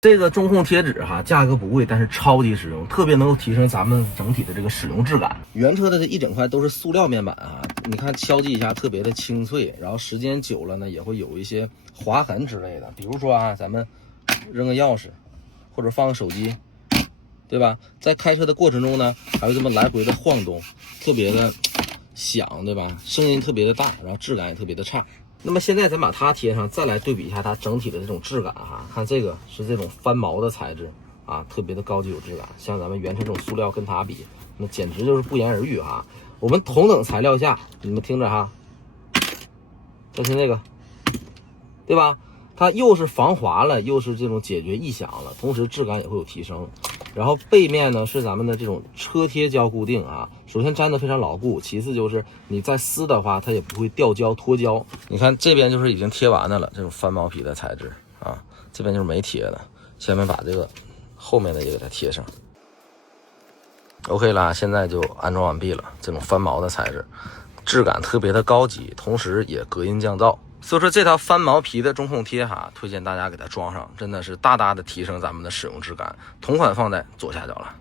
这个中控贴纸哈，价格不贵，但是超级实用，特别能够提升咱们整体的这个使用质感。原车的这一整块都是塑料面板啊，你看敲击一下特别的清脆，然后时间久了呢也会有一些划痕之类的。比如说啊，咱们扔个钥匙或者放个手机，对吧？在开车的过程中呢，还会这么来回的晃动，特别的响，对吧？声音特别的大，然后质感也特别的差。那么现在咱把它贴上，再来对比一下它整体的这种质感哈，看这个是这种翻毛的材质啊，特别的高级有质感。像咱们原车这种塑料跟它比，那简直就是不言而喻哈。我们同等材料下，你们听着哈，再听这个，对吧？它又是防滑了，又是这种解决异响了，同时质感也会有提升。然后背面呢是咱们的这种车贴胶固定啊，首先粘得非常牢固，其次就是你再撕的话，它也不会掉胶脱胶。你看这边就是已经贴完的了，这种翻毛皮的材质啊，这边就是没贴的。下面把这个后面的也给它贴上。OK 啦，现在就安装完毕了。这种翻毛的材质，质感特别的高级，同时也隔音降噪。所以说这套翻毛皮的中控贴哈，推荐大家给它装上，真的是大大的提升咱们的使用质感。同款放在左下角了。